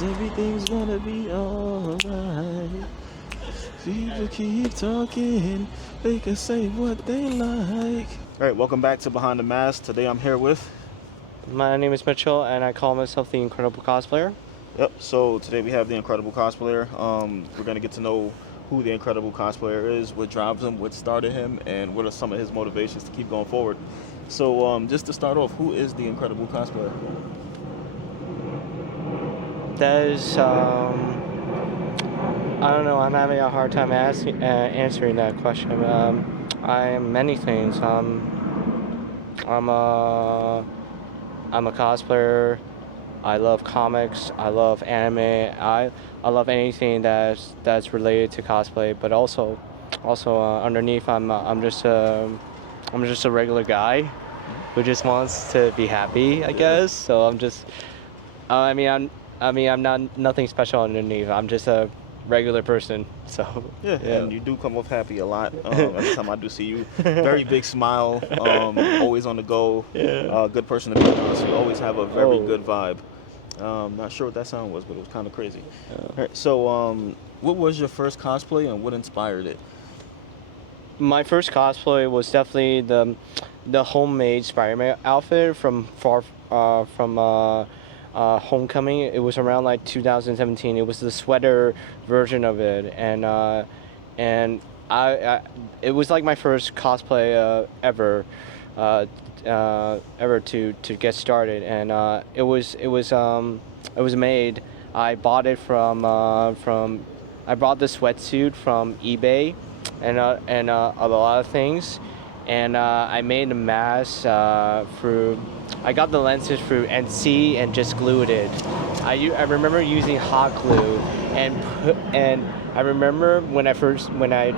'cause everything's gonna be alright. People keep talking, they can say what they like. Alright, welcome back to Behind the Mask. Today I'm here with... My name is Mitchell, and I call myself the Incredible Cosplayer. Yep, so today we have the Incredible Cosplayer. We're going to get to know who the Incredible Cosplayer is, what drives him, what started him, and what are some of his motivations to keep going forward. So just to start off, who is the Incredible Cosplayer? That is, I don't know, I'm having a hard time answering that question. I am many things. I'm a cosplayer. I love comics. I love anime. I love anything that's related to cosplay. But also underneath, I'm just a regular guy who just wants to be happy, I guess. So I'm just, I'm not nothing special underneath. I'm just a regular person. So yeah. And you do come off happy a lot. Every time I do see you, very big smile, always on the go. Good person to be with. You always have a very good vibe. Not sure what that sound was, but it was kind of crazy. All right, so what was your first cosplay and what inspired it? My first cosplay was definitely the homemade Spider-Man outfit from Homecoming. It was around like 2017. It was the sweater version of it, and I it was like my first cosplay ever to get started, and it was made. I bought it from I bought the sweatsuit from eBay, and a lot of things, and I made a mask through. I got the lenses through Etsy and just glued it. I remember using hot glue, and I remember when I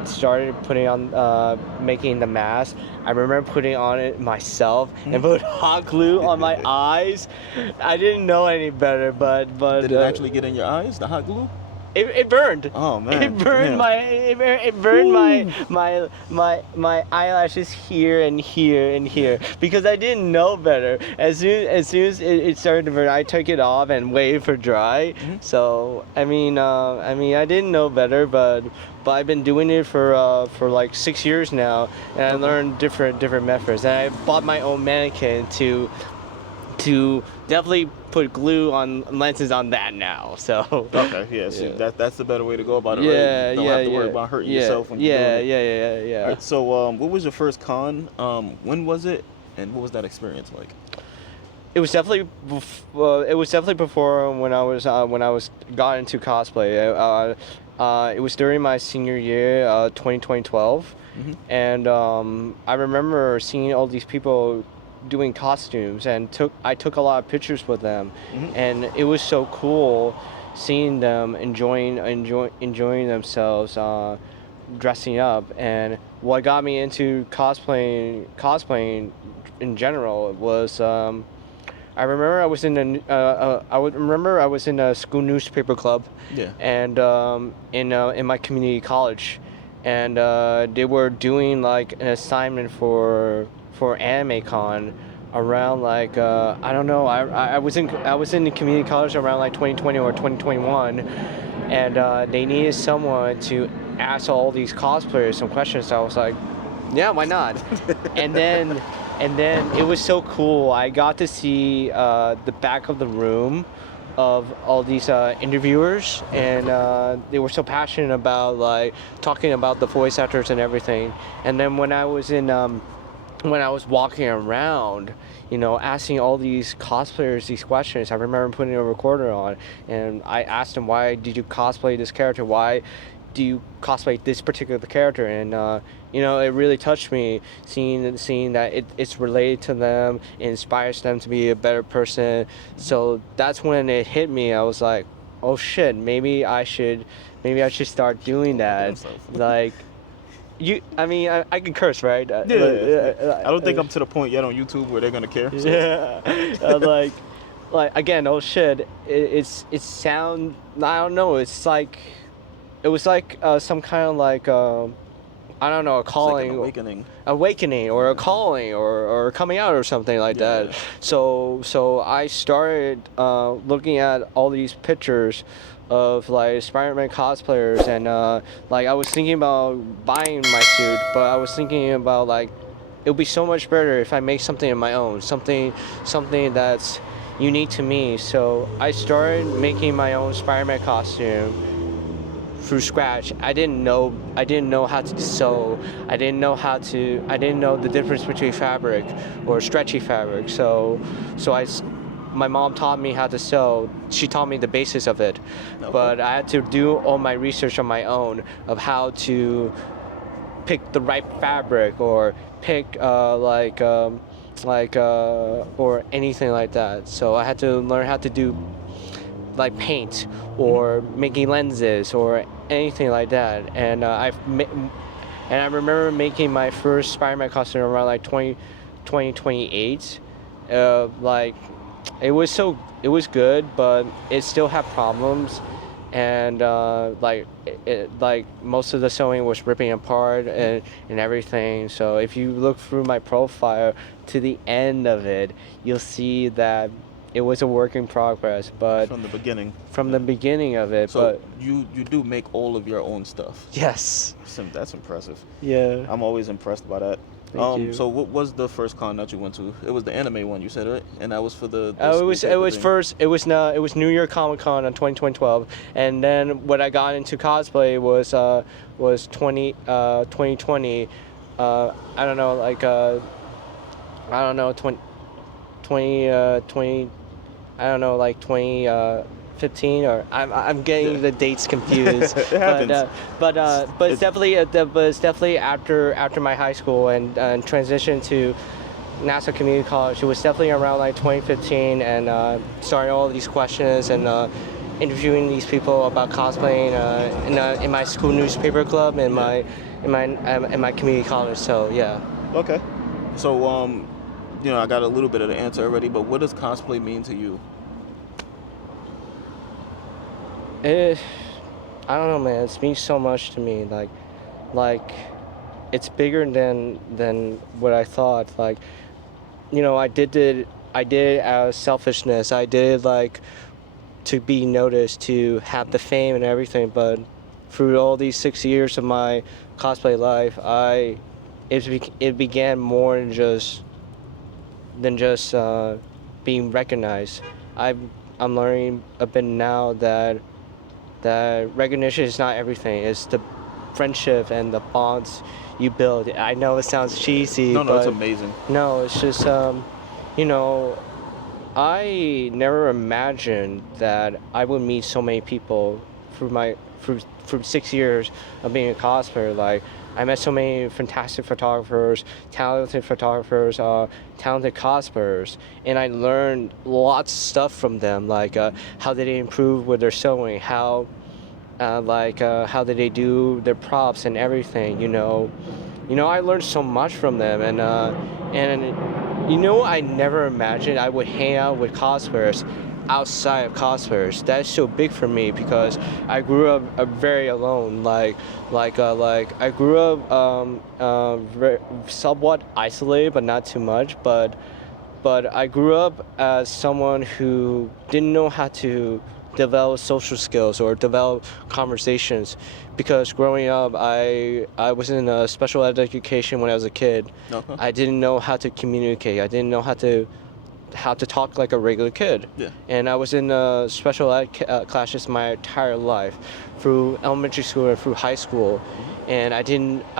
started putting on making the mask. I remember putting on it myself and put hot glue on my eyes. I didn't know any better, but did it actually get in your eyes? The hot glue? It burned. Oh man! It burned my eyelashes here and here and here because I didn't know better. As soon as it started to burn, I took it off and waited for dry. So I didn't know better, but I've been doing it for like 6 years now, and I learned different methods. And I bought my own mannequin to definitely put glue on lenses on that now. So okay, yeah. So that's the better way to go about it, right? You don't have to worry about hurting yourself when you're doing it. Yeah. All right, so what was your first con? When was it, and what was that experience like? It was definitely before when I was got into cosplay. It was during my senior year, 2012, and I remember seeing all these people doing costumes, and I took a lot of pictures with them, and it was so cool seeing them enjoying themselves dressing up. And what got me into cosplaying in general was I remember I was in a school newspaper club, and in my community college, and they were doing like an assignment for Anime Con around like I don't know. I was in the community college around like 2020 or 2021, and they needed someone to ask all these cosplayers some questions. So I was like, yeah, why not? and then it was so cool. I got to see the back of the room of all these interviewers, and they were so passionate about like talking about the voice actors and everything. And then when I was walking around, asking all these cosplayers these questions, I remember putting a recorder on, and I asked them, why did you cosplay this character? Why do you cosplay this particular character? And it really touched me seeing that it's related to them, it inspires them to be a better person. So that's when it hit me. I was like, oh shit, maybe I should start doing that. Like, I can curse, right? I don't think I'm to the point yet on YouTube where they're gonna care. So. Yeah, like again, oh shit, it sound. I don't know. It was like some kind of like I don't know, a calling, like an awakening, or a calling, or coming out, or something like that. So I started looking at all these pictures of like Spider-Man cosplayers, and like I was thinking about buying my suit, but I was thinking about like it would be so much better if I make something of my own, something that's unique to me. So I started making my own Spider-Man costume through scratch. I didn't know how to sew. I didn't know the difference between fabric or stretchy fabric. My mom taught me how to sew. She taught me the basis of it. Okay. But I had to do all my research on my own of how to pick the right fabric, or pick or anything like that. So I had to learn how to do like paint or making lenses or anything like that. And and I remember making my first Spider-Man costume around like 2028. Like it was good, but it still had problems. And like most of the sewing was ripping apart and everything. So if you look through my profile to the end of it, you'll see that it was a work in progress, but from the beginning. The beginning of it. So but you do make all of your own stuff. Yes. That's impressive. Yeah. I'm always impressed by that. Thank you. So what was the first con that you went to? It was the anime one, you said, right? And that was for the it was New York Comic Con in 2012, and then when I got into cosplay was 2020. I don't know, like I don't know, 20 I don't know, like 2015, or I'm getting the dates confused. It happens. But it's definitely after my high school and transition to Nassau Community College. It was definitely around like 2015, and starting all these questions and interviewing these people about cosplaying in my school newspaper club, in my community college. So yeah. Okay. So I got a little bit of the answer already, but what does cosplay mean to you? I don't know, man. It means so much to me. Like it's bigger than what I thought. Like, I did it out of selfishness. I did it like to be noticed, to have the fame and everything. But through all these 6 years of my cosplay life, it began more than just being recognized. I'm learning a bit now that recognition is not everything. It's the friendship and the bonds you build. I know it sounds cheesy. No, it's amazing. No, it's just I never imagined that I would meet so many people through 6 years of being a cosplayer. Like, I met so many fantastic photographers, talented cosplayers, and I learned lots of stuff from them, like how did they improve with their sewing, how did they do their props and everything. I learned so much from them, and I never imagined I would hang out with cosplayers outside of cosplayers. That's so big for me because I grew up very alone. Like I grew up somewhat isolated, but not too much. But I grew up as someone who didn't know how to develop social skills or develop conversations, because growing up I was in a special ed education when I was a kid. Okay. I didn't know how to communicate. I didn't know how to talk like a regular kid. Yeah. And I was in special ed classes my entire life, through elementary school and through high school. And I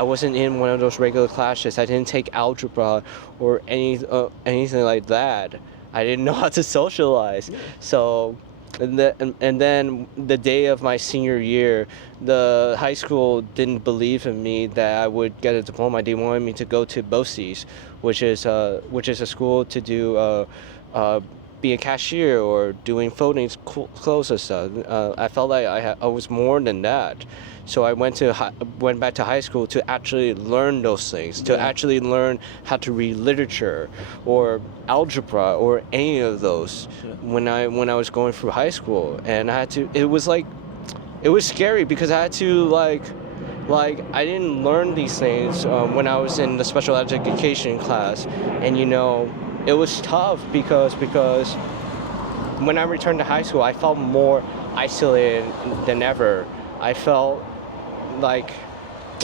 wasn't in one of those regular classes. I didn't take algebra or anything like that. I didn't know how to socialize. Yeah. So, and then the day of my senior year, the high school didn't believe in me that I would get a diploma. They wanted me to go to BOCES, which is a school to do be a cashier or doing folding clothes and stuff. I felt like I was more than that. So I went back to high school to actually learn those things, to actually learn how to read literature or algebra or any of those when I was going through high school. And I had to. It was scary because I had to like I didn't learn these things when I was in the special education class, and it was tough because when I returned to high school, I felt more isolated than ever. I felt like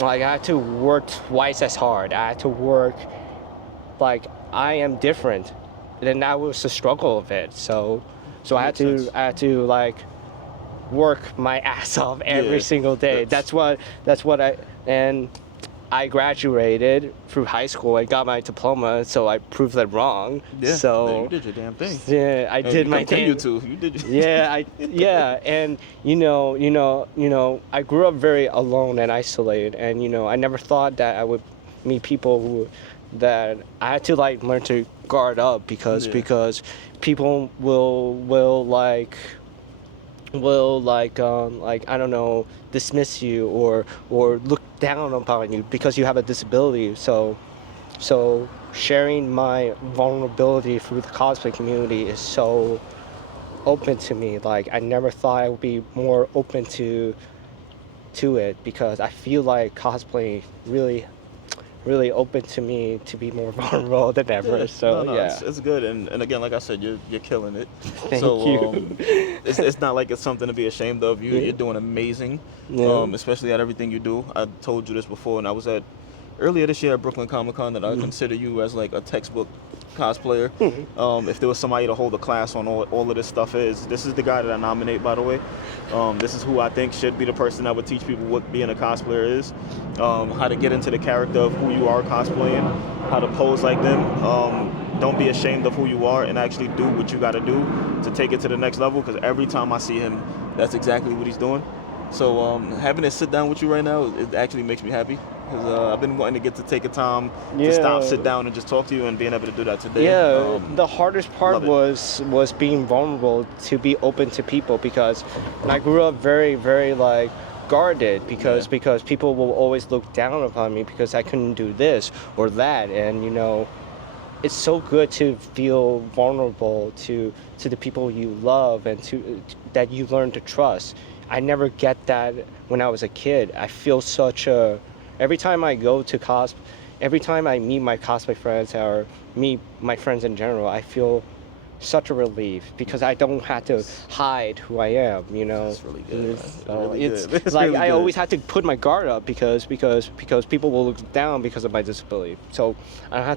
I had to work twice as hard. I had to work like I am different, and that was the struggle of it. So I had to like work my ass off every single day. That's what and I graduated through high school. I got my diploma, so I proved that wrong. Yeah, so you did your damn thing. Yeah, I did my thing. You too. You did. And I grew up very alone and isolated, and I never thought that I would meet people that I had to like learn to guard up because people will I don't know, dismiss you or look down upon you because you have a disability. So sharing my vulnerability through the cosplay community is so open to me. Like I never thought I would be more open to it because I feel like cosplay really open to me to be more vulnerable than ever. It's good, and again, like I said, you're killing it. Thank you. It's not like it's something to be ashamed of. You're doing amazing, especially at everything you do. I told you this before, and I was at earlier this year at Brooklyn Comic Con that I consider you as like a textbook cosplayer. If there was somebody to hold a class on all of this stuff, this is the guy that I nominate, by the way. This is who I think should be the person that would teach people what being a cosplayer is, how to get into the character of who you are cosplaying, how to pose like them. Don't be ashamed of who you are and actually do what you got to do to take it to the next level, because every time I see him, that's exactly what he's doing. So having to sit down with you right now, it actually makes me happy. Because I've been wanting to get to take a time to stop, sit down, and just talk to you, and being able to do that today. The hardest part was being vulnerable, to be open to people, because I grew up very, very like guarded because people will always look down upon me because I couldn't do this or that, and it's so good to feel vulnerable to the people you love and to that you learn to trust. I never get that when I was a kid. I feel such a every time I go to every time I meet my cosplay friends or meet my friends in general, I feel such a relief because I don't have to hide who I am, That's really good. It's like I always had to put my guard up because people will look down because of my disability. So I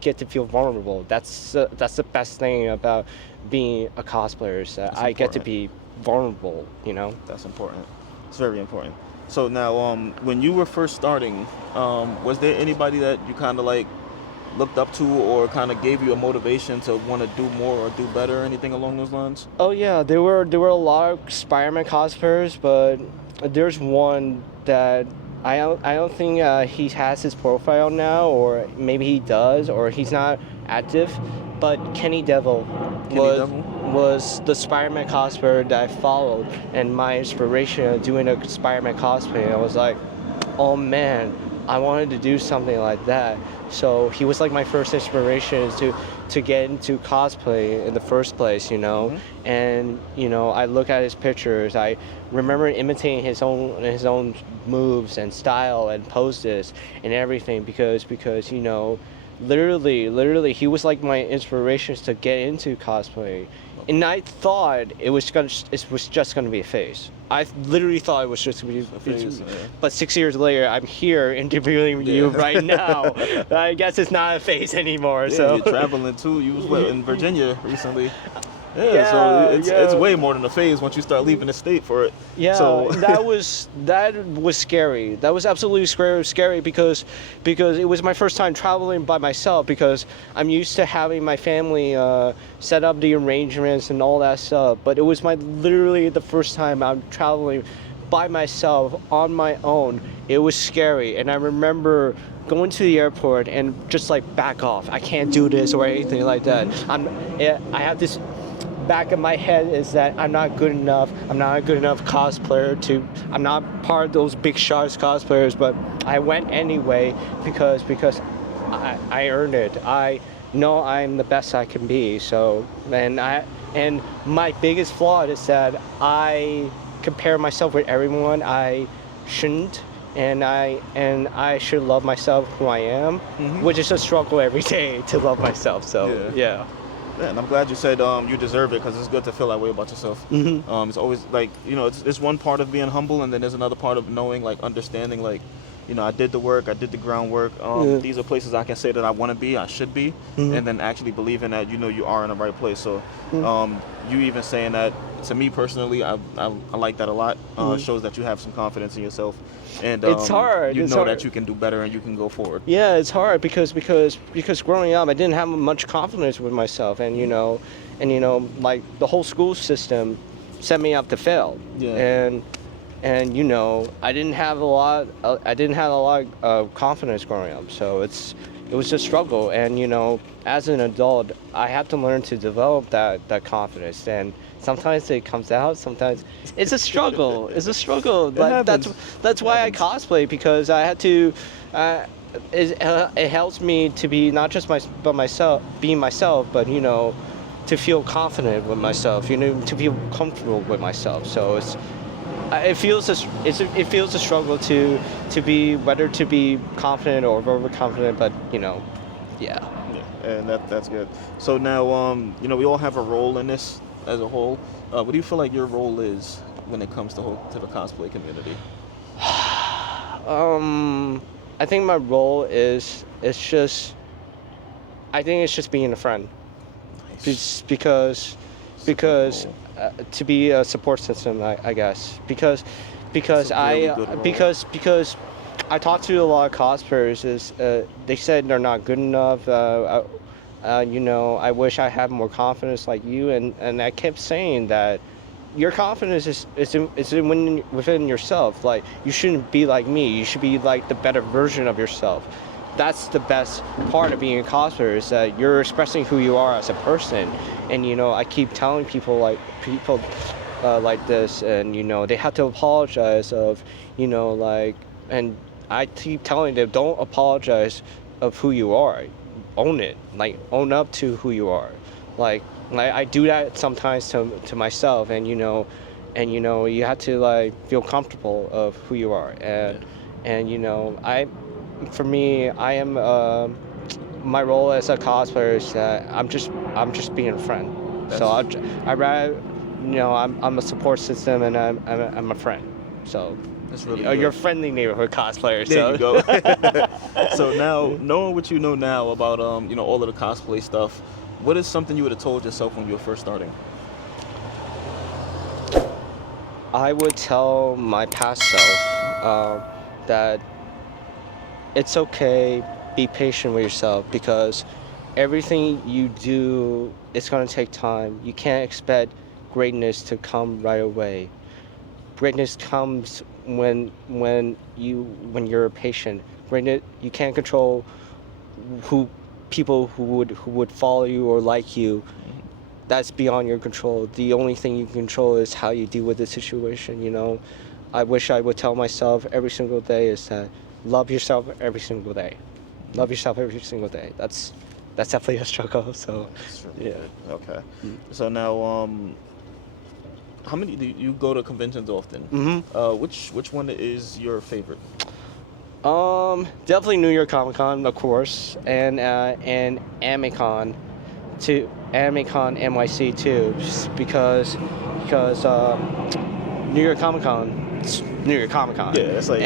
get to feel vulnerable. That's the best thing about being a cosplayer, is that I get to be vulnerable, That's important. It's very important. So now, when you were first starting, was there anybody that you kind of like looked up to or kind of gave you a motivation to want to do more or do better or anything along those lines? Oh yeah, there were a lot of Spider-Man cosplayers, but there's one that I don't think he has his profile now, or maybe he does, or he's not active. But Kenny Devil was the Spider-Man cosplayer that I followed, and my inspiration of doing a Spider-Man cosplay. I was like, oh man, I wanted to do something like that. So he was like my first inspiration to get into cosplay in the first place, And I look at his pictures. I remember imitating his own moves and style and poses and everything because literally he was like my inspirations to get into cosplay. And I thought it was just gonna be a phase. I literally thought it was just gonna be a phase. But 6 years later, I'm here interviewing you right now. I guess it's not a phase anymore. So you're traveling too. You was in Virginia recently. So it's way more than a phase once you start leaving the state for it. Yeah, so that was scary. That was absolutely scary because it was my first time traveling by myself, because I'm used to having my family set up the arrangements and all that stuff. But it was literally the first time I'm traveling by myself on my own. It was scary, and I remember going to the airport and just like back off. I can't do this or anything like that. I have this back of my head is that I'm not good enough. I'm not a good enough cosplayer I'm not part of those big shots cosplayers, but I went anyway because I earned it. I know I'm the best I can be. So and my biggest flaw is that I compare myself with everyone. I shouldn't, and I should love myself who I am, which is a struggle every day to love myself. So yeah. Yeah, and I'm glad you said you deserve it, because it's good to feel that way about yourself. It's always like, it's one part of being humble, and then there's another part of knowing, like, understanding, like, I did the work, I did the groundwork. These are places I can say that I want to be, I should be, and then actually believing that you are in the right place. So you even saying that, to me personally, I like that a lot. Shows that you have some confidence in yourself, and it's hard. You know that you can do better and you can go forward. Yeah, it's hard because growing up, I didn't have much confidence with myself, and like the whole school system set me up to fail. And I didn't have a lot of confidence growing up, so it was a struggle. And as an adult, I have to learn to develop that confidence. And sometimes it comes out, sometimes it's a struggle. It's a struggle. That's why I cosplay, because I had to. It helps me to be not just being myself, but to feel confident with myself. To feel comfortable with myself. So it feels a struggle to be, whether to be confident or overconfident, but yeah. And that's good. So now we all have a role in this as a whole. What do you feel like your role is when it comes to the cosplay community? I think my role is just being a friend. Nice. Because to be a support system, I guess, because I talked to a lot of cosplayers. They said they're not good enough. I wish I had more confidence like you, and I kept saying that your confidence is within yourself. Like, you shouldn't be like me. You should be like the better version of yourself. That's the best part of being a cosplayer, is that you're expressing who you are as a person. And I keep telling people like this, and they have to apologize and I keep telling them, don't apologize of who you are. Own it. Like, own up to who you are. Like I do that sometimes to myself, and you have to feel comfortable of who you are. For me, I am my role as a cosplayer is that I'm just being a friend. So I rather I'm a support system, and I'm a friend. So that's really good. You're a friendly neighborhood cosplayer. There you go. So now, knowing what you know now about all of the cosplay stuff, what is something you would have told yourself when you were first starting? I would tell my past self that it's okay, be patient with yourself, because everything you do, it's going to take time. You can't expect greatness to come right away. Greatness comes when you're patient. Greatness, you can't control people who would follow you or like you. That's beyond your control. The only thing you can control is how you deal with the situation. I wish I would tell myself every single day is that love yourself every single day. Love yourself every single day. That's definitely a struggle. So really good. Okay. So now, how many do you go to conventions often? Which one is your favorite? Definitely New York Comic Con, of course, and AnimeCon, AnimeCon NYC too, just because New York Comic Con. New York Comic Con. Yeah, it's like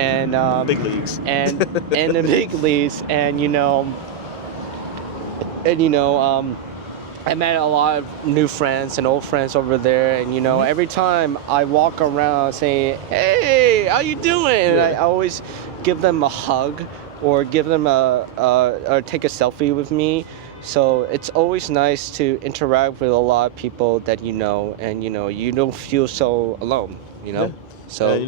big leagues. And the big leagues, and I met a lot of new friends and old friends over there, and every time I walk around saying, "Hey, how you doing?" and I always give them a hug or give them or take a selfie with me. So it's always nice to interact with a lot of people that and you don't feel so alone. Yeah. So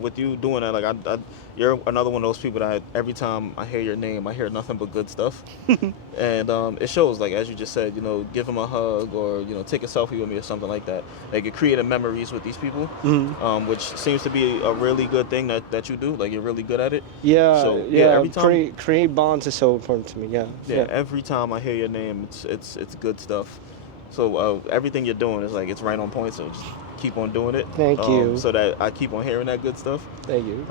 with you doing that, like you're another one of those people that every time I hear your name, I hear nothing but good stuff, and it shows. Like, as you just said, give them a hug or take a selfie with me or something like that. Like, you're creating memories with these people, which seems to be a really good thing that you do. Like, you're really good at it. Yeah. So every time create bonds is so important to me. Yeah. Every time I hear your name, it's good stuff. So everything you're doing is like it's right on point. So just keep on doing it. Thank you. So that I keep on hearing that good stuff. Thank you.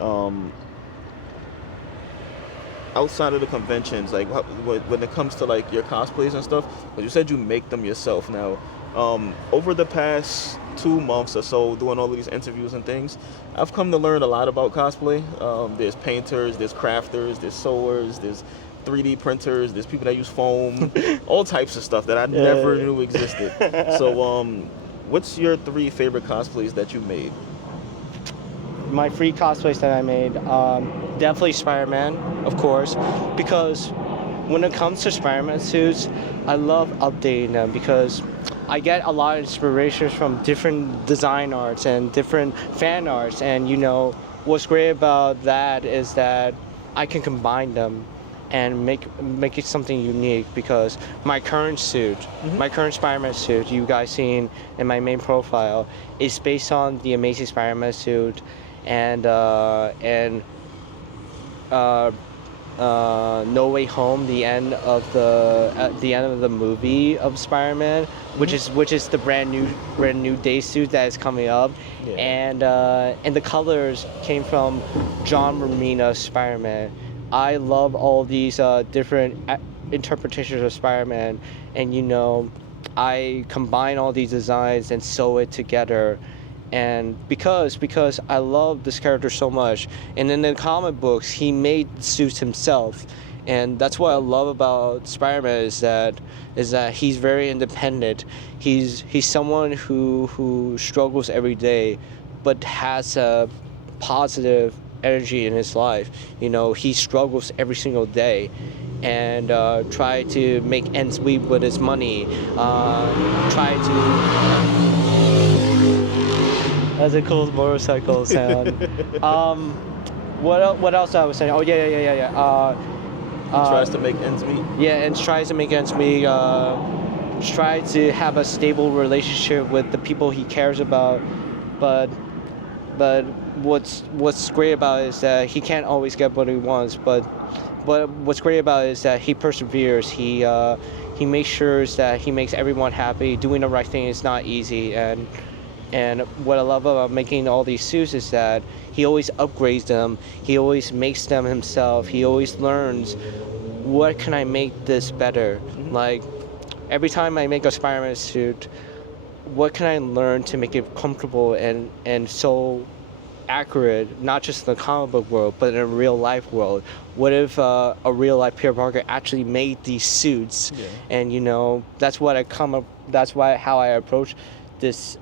Outside of the conventions, like when it comes to like your cosplays and stuff, but you said you make them yourself. Now, over the past 2 months or so, doing all of these interviews and things, I've come to learn a lot about cosplay. There's painters, there's crafters, there's sewers, there's 3D printers, there's people that use foam, all types of stuff that I never knew existed. So, what's your 3 favorite cosplays that you made? My 3 cosplays that I made, definitely Spider-Man, of course, because when it comes to Spider-Man suits, I love updating them because I get a lot of inspirations from different design arts and different fan arts, and what's great about that is that I can combine them and make it something unique, because my current suit, my current Spider-Man suit you guys seen in my main profile is based on the Amazing Spider-Man suit and No Way Home, the end of the movie of Spider-Man, which is the brand new day suit that is coming up, and the colors came from John Romita's Spider-Man. I love all these different interpretations of Spider-Man, and I combine all these designs and sew it together. And because I love this character so much, and in the comic books he made suits himself, and that's what I love about Spider-Man is that he's very independent. He's someone who struggles every day, but has a positive energy in his life. He struggles every single day, and try to make ends meet with his money. Try to. That's a cool motorcycle sound. What else I was saying? Oh yeah. He tries to make ends meet. Yeah, and tries to make ends meet. Tries to have a stable relationship with the people he cares about, but what's great about it is that he can't always get what he wants. But what's great about it is that he perseveres. He makes sure that he makes everyone happy. Doing the right thing is not easy, and what I love about making all these suits is that he always upgrades them. He always makes them himself. He always learns, what can I make this better? Like, every time I make a Spider-Man suit, what can I learn to make it comfortable and so accurate, not just in the comic book world, but in a real life world? What if a real life Peter Parker actually made these suits? Yeah. And that's how I approach this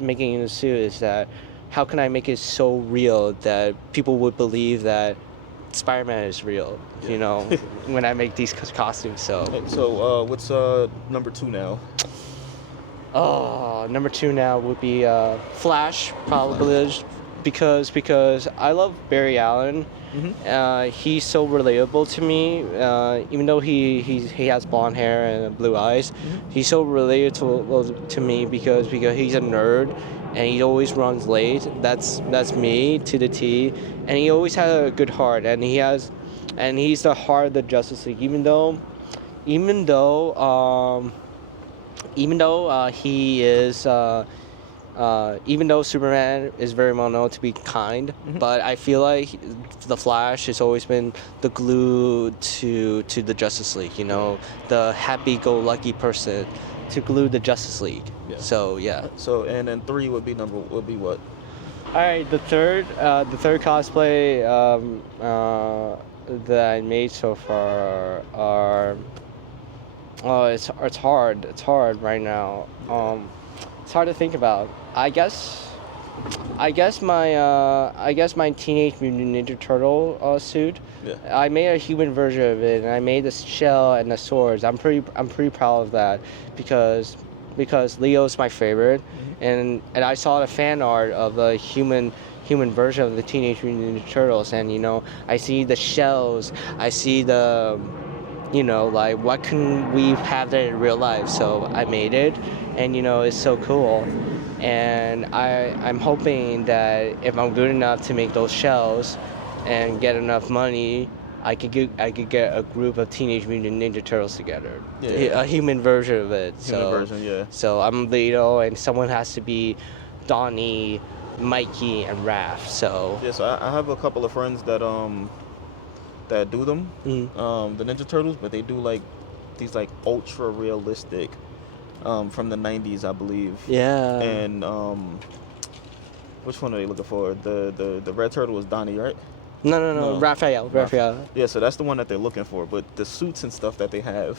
making a suit, is that how can I make it so real that people would believe that Spider-Man is real, when I make these costumes. So what's number 2 now? Oh, number 2 now would be Flash, probably, because I love Barry Allen. He's so relatable to me. Even though he has blonde hair and blue eyes, he's so relatable to me because he's a nerd and he always runs late. That's me to the T. And he always had a good heart, and he's the heart of the Justice League. Even though he is. Even though Superman is very well known to be kind, but I feel like the Flash has always been the glue to the Justice League. The happy-go-lucky person to glue the Justice League. Yeah. So yeah. So and then 3 would be what? All right, the third cosplay that I made so far are. Oh, it's hard. It's hard right now. It's hard to think about. I guess my Teenage Mutant Ninja Turtle suit. Yeah. I made a human version of it, and I made the shell and the swords. I'm pretty proud of that because Leo's my favorite, and I saw the fan art of the human version of the Teenage Mutant Ninja Turtles, and I see the shells, I see the like, what can we have that in real life? So I made it, and it's so cool. And I'm hoping that if I'm good enough to make those shells and get enough money, I could get a group of Teenage Mutant Ninja Turtles together, Yeah. a human version of it. Human version, yeah. So I'm Leo, and someone has to be Donnie, Mikey, and Raph. So yeah. So I have a couple of friends that do them, the Ninja Turtles, but they do like these like ultra realistic from the 90s, I believe. Yeah. And which one are they looking for? The red turtle was Donnie, right? No. Raphael. Yeah, so that's the one that they're looking for. But the suits and stuff that they have,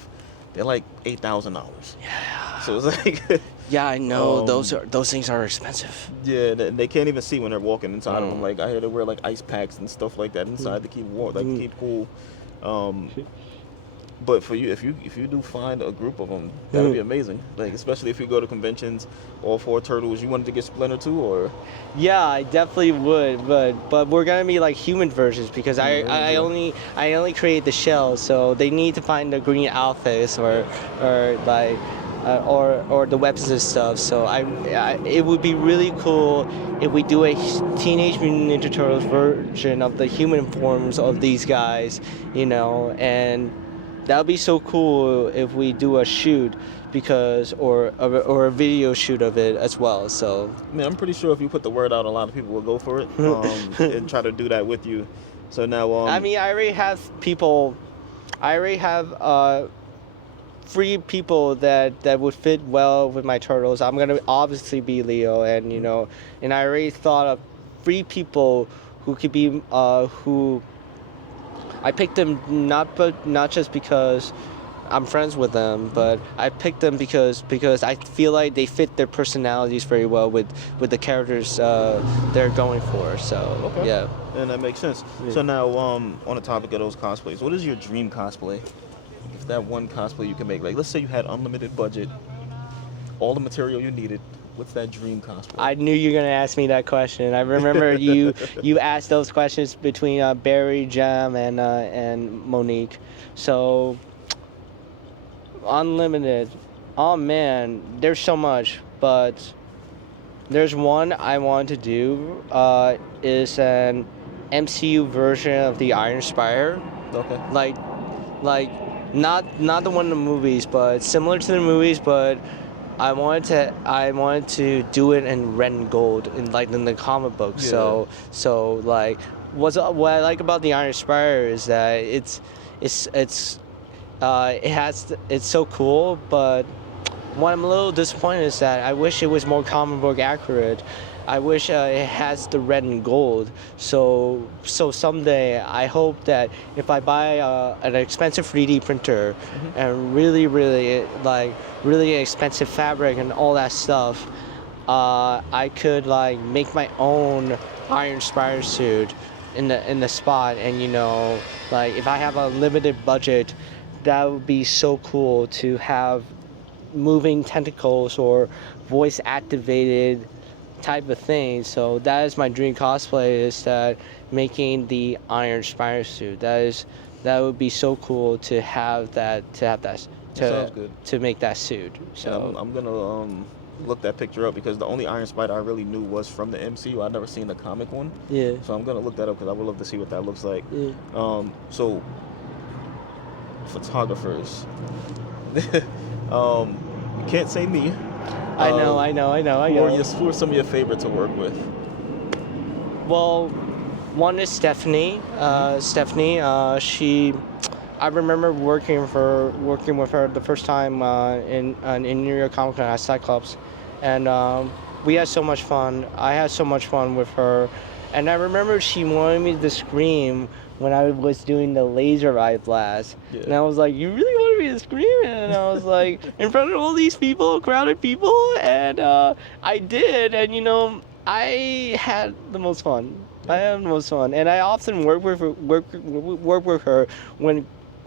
they're like $8,000. Yeah. So it's like. Yeah, I know. Those things are expensive. Yeah, they can't even see when they're walking inside of them. Like I hear they wear like ice packs and stuff like that inside to keep warm, like keep cool. But for you, if you do find a group of them, that'd be amazing. Like especially if you go to conventions, all 4 turtles. You wanted to get Splinter too, or? Yeah, I definitely would, but we're gonna be like human versions because I only create the shell, so they need to find the green outfits or like. Or the weapons and stuff. So it would be really cool if we do a Teenage Mutant Ninja Turtles version of the human forms of these guys, and that would be so cool if we do a shoot or a video shoot of it as well. So I'm pretty sure if you put the word out, a lot of people will go for it and try to do that with you. So now I already have people. I already have 3 people that would fit well with my turtles. I'm gonna obviously be Leo, and and I already thought of 3 people who could be who. I picked them not just because I'm friends with them, but I picked them because I feel like they fit their personalities very well with the characters they're going for. So okay. Yeah. And that makes sense. Yeah. So now on the topic of those cosplays, what is your dream cosplay? If that one cosplay you can make, like let's say you had unlimited budget, all the material you needed, what's that dream cosplay? I knew you were gonna ask me that question. I remember you asked those questions between Barry, Jam, and Monique. So unlimited. Oh man, there's so much, but there's one I want to do. Is an MCU version of the Iron Spider. Okay. Like. Not the one in the movies, but similar to the movies, but I wanted to do it in red and gold in the comic book. Yeah. So like what I like about the Iron Spider is that it's so cool, but what I'm a little disappointed is that I wish it was more comic book accurate. I wish it has the red and gold. So someday I hope that if I buy an expensive 3D printer and really expensive fabric and all that stuff, I could make my own Iron Spider suit in the spot. And if I have a limited budget, that would be so cool to have moving tentacles or voice activated type of thing. So that is my dream cosplay, is that making the Iron Spider suit. That would be so cool to have that sounds good. To make that suit. So yeah, I'm gonna look that picture up because the only Iron Spider I really knew was from the MCU. I've never seen the comic one. Yeah. So I'm gonna look that up because I would love to see what that looks like. Yeah. So photographers. You can't say me. I know. Who are some of your favorites to work with? Well, one is Stephanie. Stephanie, I remember working with her the first time in New York Comic Con at Cyclops, and we had so much fun. I had so much fun with her, and I remember she wanted me to scream when I was doing the laser eye blast. Yeah. And I was like, you really want me to scream? And I was like, in front of all these people, crowded people, and I did, and I had the most fun. I had the most fun, and I often work with her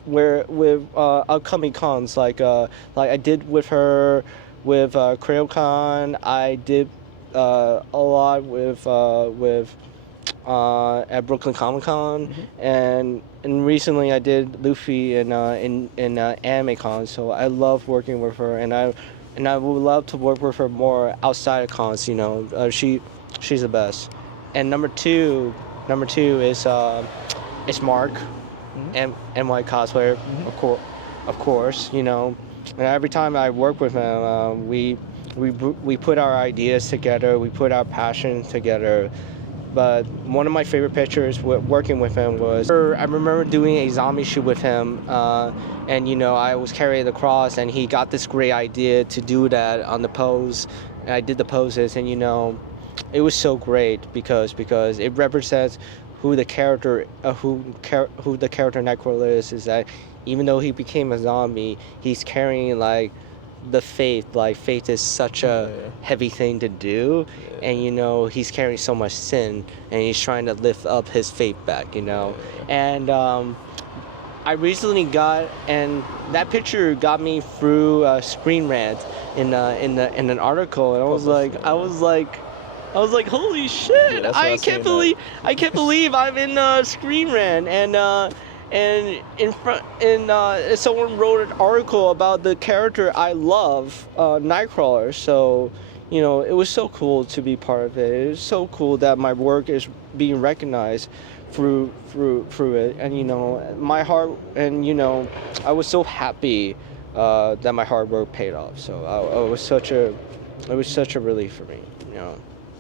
with upcoming cons, like I did with her with CrayoCon. I did a lot with at Brooklyn Comic Con, and recently I did Luffy in Anime Con. So I love working with her, and I would love to work with her more outside of cons. She's the best. And number two is Mark. NY cosplayer, of course, you know. And every time I work with him, we put our ideas together, we put our passion together. But one of my favorite pictures working with him was I remember doing a zombie shoot with him, and you know I was carrying the cross, and he got this great idea to do that on the pose, and I did the poses, and you know, it was so great because it represents who the character who the character Nightcrawler is that even though he became a zombie, he's carrying like the faith. Like faith is such a heavy thing to do, and you know he's carrying so much sin, and he's trying to lift up his faith back, you know. And I recently got, and that picture got me through Screen Rant in an article, and I was like, holy shit! I can't believe I'm in Screen Rant, and someone wrote an article about the character I love, Nightcrawler. So, you know, it was so cool to be part of it. It was so cool that my work is being recognized through it. And you know, my heart, and you know, I was so happy that my hard work paid off. So it was such a relief for me. You know.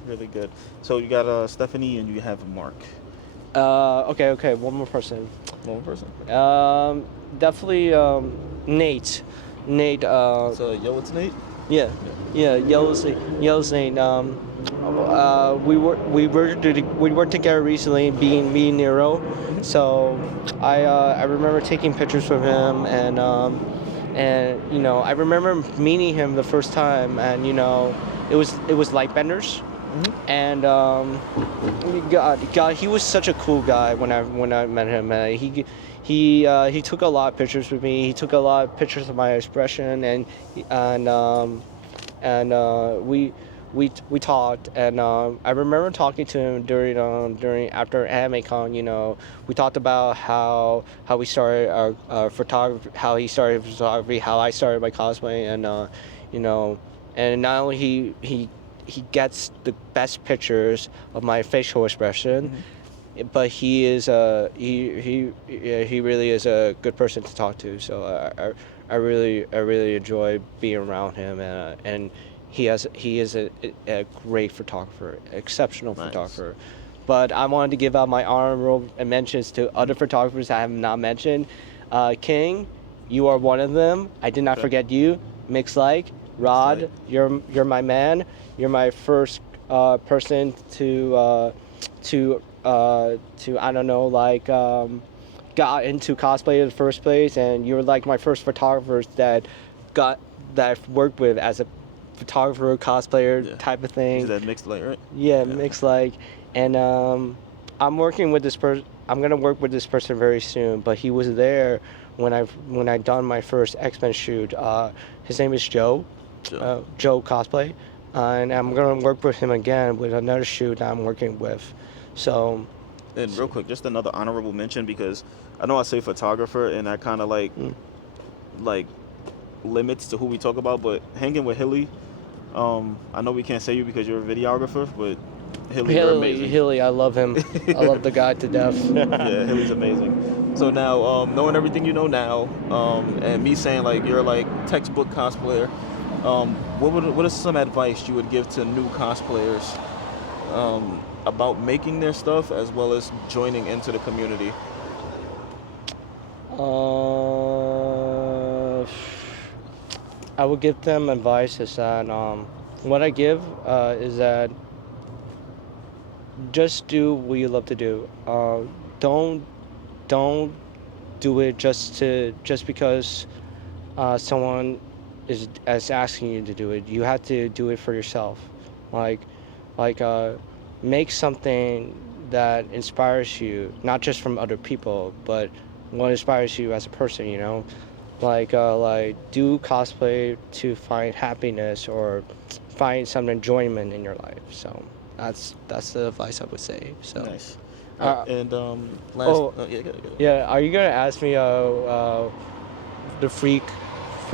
Really good. So you got Stephanie and you have Mark. Okay. One more person. Definitely Nate. Nate. So yo, it's Nate. Yeah. Yellow's Nate. We worked together recently, being me and Nero. So I remember taking pictures with him, and you know I remember meeting him the first time, and you know it was Lightbenders. And God, he was such a cool guy when I met him. He took a lot of pictures with me. He took a lot of pictures of my expression, and we talked. And I remember talking to him during after AnimeCon. You know, we talked about how we started our photography, how he started photography, how I started my cosplay, and you know, and not only he gets the best pictures of my facial expression, but he really is a good person to talk to. So I really enjoy being around him, and he is a great photographer, exceptional photographer. But I wanted to give out my honorable mentions to other photographers I have not mentioned. King, you are one of them. I did not forget you. Mixlike, Rod, you're my man. You're my first person to I don't know, like got into cosplay in the first place, and you're like my first photographers that I've worked with as a photographer, cosplayer type of thing. Is that Mixlike, right? Yeah, Mixlike, and I'm working with this person. I'm gonna work with this person very soon, but he was there when I done my first X-Men shoot. His name is Joe Cosplay. And I'm going to work with him again with another shoot I'm working with. So. And real quick, just another honorable mention, because I know I say photographer and that kind of like limits to who we talk about, but hanging with Hilly, I know we can't say you because you're a videographer, but you're amazing. Hilly, I love him. I love the guy to death. Yeah, Hilly's amazing. So now, knowing everything you know now, and me saying like you're like textbook cosplayer, what is some advice you would give to new cosplayers about making their stuff as well as joining into the community? I would give them advice is that what I give is that just do what you love to do. Don't do it just because someone is asking you to do it. You have to do it for yourself. Like make something that inspires you, not just from other people, but what inspires you as a person, you know? Like do cosplay to find happiness or find some enjoyment in your life. So that's the advice I would say. So nice. And last yeah, are you gonna ask me the free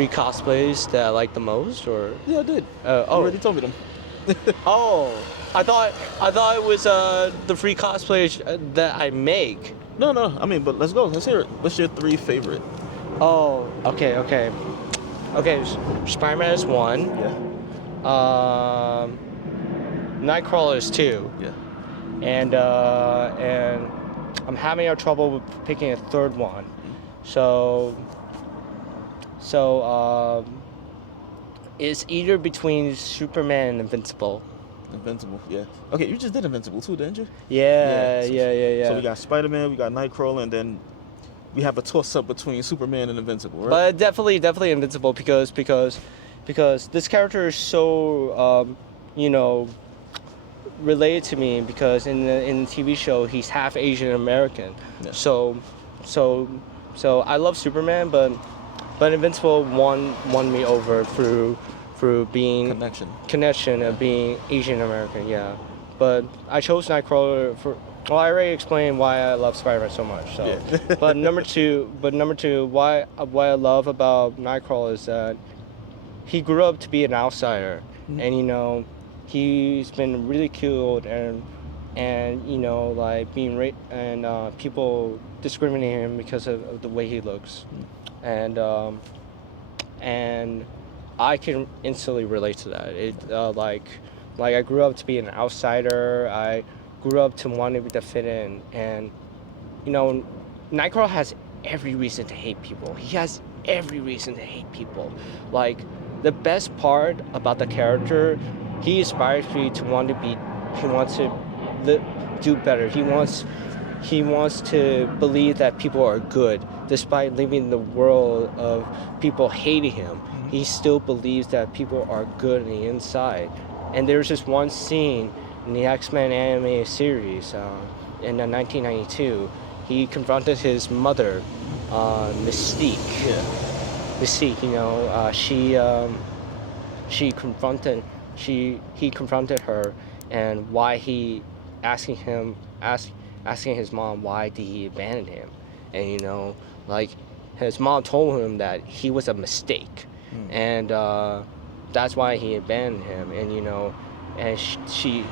cosplays that I like the most, or? Yeah, I did. You already told me them. Oh, I thought it was the free cosplays that I make. No, no. I mean, but let's go. Let's hear it. What's your 3 favorite? Oh, okay, okay. Okay, Spider-Man is 1. Yeah. Nightcrawler is 2. Yeah. And I'm having a trouble with picking a third one. So it's either between Superman and Invincible. Invincible, yeah. Okay, you just did Invincible too, didn't you? Yeah. So we got Spider-Man, we got Nightcrawler, and then we have a toss-up between Superman and Invincible, right? But definitely Invincible because this character is so related to me because in the TV show he's half Asian American. Yeah. So I love Superman, but Invincible won me over through being connection of being Asian American. Yeah, but I chose Nightcrawler for. Well, I already explained why I love Spider-Man so much. So, yeah. but number two, why what I love about Nightcrawler is that he grew up to be an outsider, and he's been ridiculed and like being raped and people discriminating him because of the way he looks, and I can instantly relate to that. It like I grew up to be an outsider. I grew up to wanting to fit in, and Nightcrawler has every reason to hate people. He has every reason to hate people. Like the best part about the character, he inspires me to want to be. He wants to do better. He wants to believe that people are good, despite living in the world of people hating him. He still believes that people are good on the inside. And there's this one scene in the X-Men animated series in 1992. He confronted his mother, Mystique. Yeah. Mystique, he confronted her, and why he asking his mom why did he abandon him, and like his mom told him that he was a mistake, and that's why he abandoned him, and she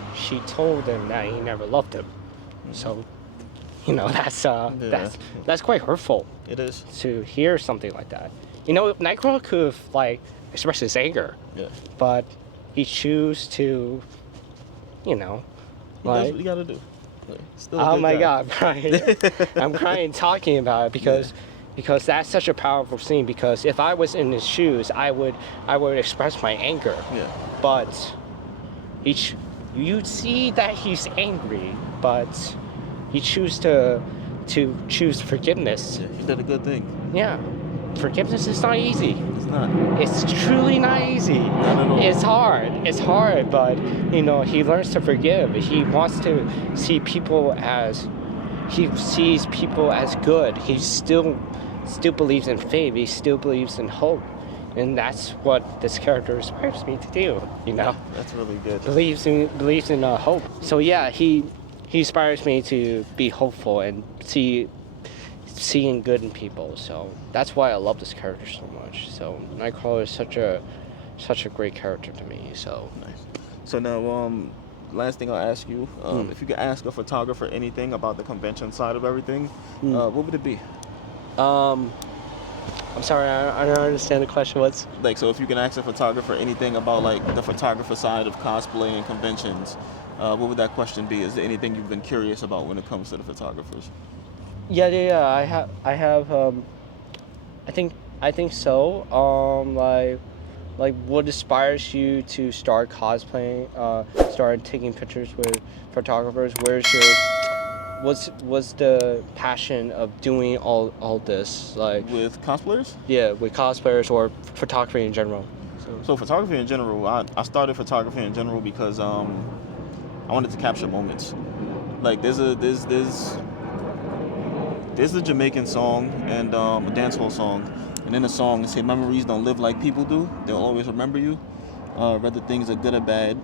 told him that he never loved him, so that's quite hurtful. It is to hear something like that. Nightcrawler could have like expressed his anger, but he chose to, That's what you gotta do. Oh my God, I'm crying. I'm crying talking about it because that's such a powerful scene. Because if I was in his shoes, I would express my anger. Yeah. But you see that he's angry, but he choose to choose forgiveness. Yeah, you did a good thing. Yeah. Forgiveness is not easy. It's not. It's truly not easy. Not at all. It's hard, but he learns to forgive. He wants to see people as he sees people as good. He still believes in faith. He still believes in hope. And that's what this character inspires me to do, Yeah, that's really good. Believes in hope. So yeah, he inspires me to be hopeful and seeing good in people. So that's why I love this character so much. So Nightcrawler is such a great character to me. So nice. So now, last thing I'll ask you, if you could ask a photographer anything about the convention side of everything, what would it be? I'm sorry, I don't understand the question. What's like? So if you can ask a photographer anything about like the photographer side of cosplay and conventions, what would that question be? Is there anything you've been curious about when it comes to the photographers? Yeah. I have. I think so. Like what inspires you to start cosplaying? Start taking pictures with photographers. What's the passion of doing all this? Like with cosplayers? Yeah, with cosplayers or photography in general. So photography in general, I started photography in general because I wanted to capture moments. Like there's a Jamaican song and a dancehall song, and in the song it say memories don't live like people do. They'll always remember you, whether things are good or bad,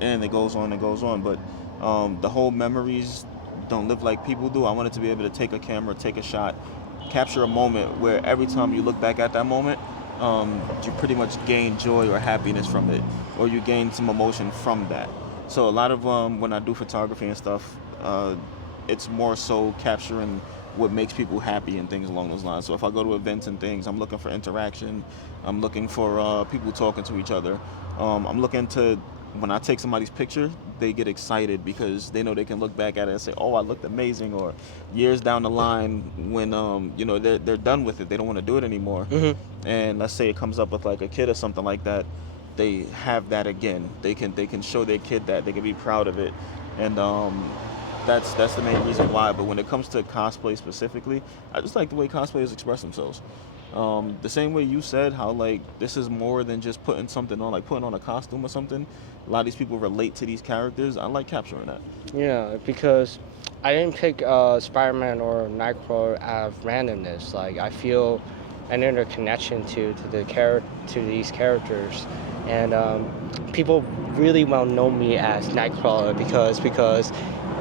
and it goes on and goes on. But the whole memories don't live like people do. I wanted to be able to take a camera, take a shot, capture a moment where every time you look back at that moment, you pretty much gain joy or happiness from it, or you gain some emotion from that. So a lot of when I do photography and stuff, it's more so capturing what makes people happy and things along those lines. So if I go to events and things, I'm looking for interaction. I'm looking for people talking to each other. I'm looking to, when I take somebody's picture, they get excited because they know they can look back at it and say, "Oh, I looked amazing." Or years down the line, when they're done with it, they don't want to do it anymore. And let's say it comes up with like a kid or something like that, they have that again. They can show their kid that they can be proud of it, and that's the main reason why. But when it comes to cosplay specifically, I just like the way cosplayers express themselves. The same way you said how like this is more than just putting something on, like putting on a costume or something. A lot of these people relate to these characters. I like capturing that. Yeah, because I didn't pick Spider-Man or Nightcrawler out of randomness. Like I feel an inner connection to these characters, and people really well know me as Nightcrawler because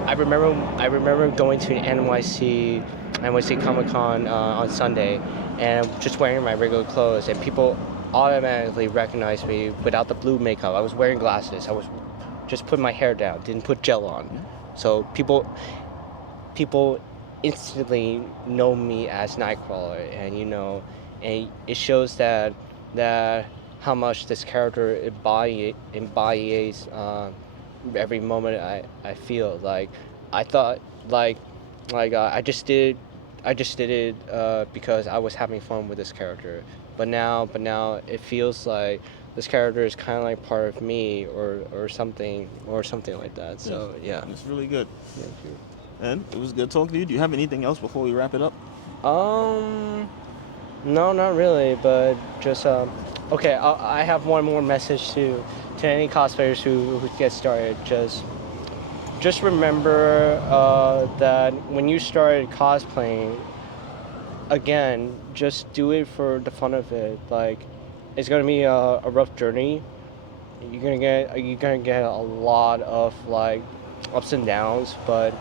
I remember going to NYC Comic Con on Sunday, and just wearing my regular clothes, and people automatically recognized me without the blue makeup. I was wearing glasses. I was just putting my hair down, didn't put gel on, so people instantly know me as Nightcrawler, and and it shows that how much this character embodies every moment I feel. Like I thought I just did it because I was having fun with this character, but now it feels like this character is kind of like part of me or something like that. So yeah, it's really good. Thank you. And it was good talking to you. Do you have anything else before we wrap it up? No, not really, but just okay. I have one more message to any cosplayers who get started. Just remember that when you started cosplaying, again, just do it for the fun of it. Like, it's gonna be a rough journey. You're gonna get a lot of like ups and downs, but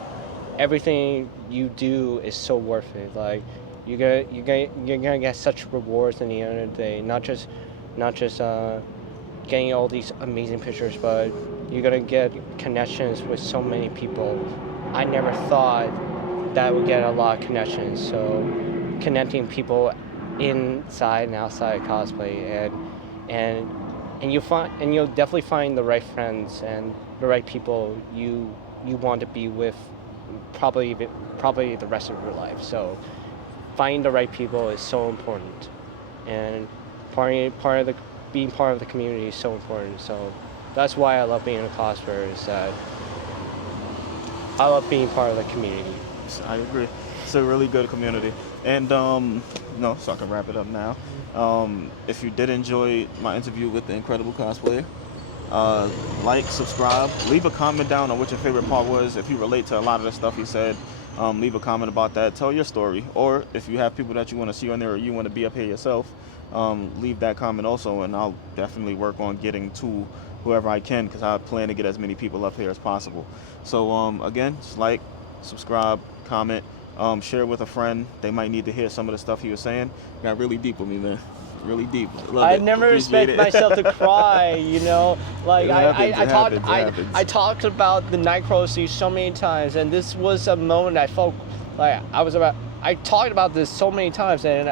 everything you do is so worth it. Like, you're gonna get such rewards in the end of the day. Not just getting all these amazing pictures, but you're gonna get connections with so many people. I never thought that I would get a lot of connections. So connecting people inside and outside of cosplay, and you'll definitely find the right friends and the right people you want to be with, probably the rest of your life. So finding the right people is so important, and being part of the community is so important. So that's why I love being a cosplayer, is that I love being part of the community. I agree. It's a really good community. And so I can wrap it up now. If you did enjoy my interview with the incredible cosplayer, like, subscribe, leave a comment down on what your favorite part was. If you relate to a lot of the stuff he said, leave a comment about that. Tell your story. Or if you have people that you want to see on there, or you want to be up here yourself, leave that comment also, and I'll definitely work on getting to whoever I can, because I plan to get as many people up here as possible. So again, just like, subscribe, comment, share with a friend. They might need to hear some of the stuff he was saying. Got really deep with me, man. Really deep. I never expect myself to cry, Like, I talked about the Nightcrawler suit so many times, and this was a moment I felt like I talked about this so many times, and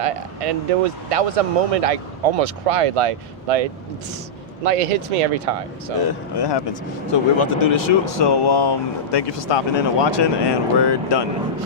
that was a moment I almost cried. Like it hits me every time. So yeah, it happens. So we're about to do the shoot. So thank you for stopping in and watching, and we're done.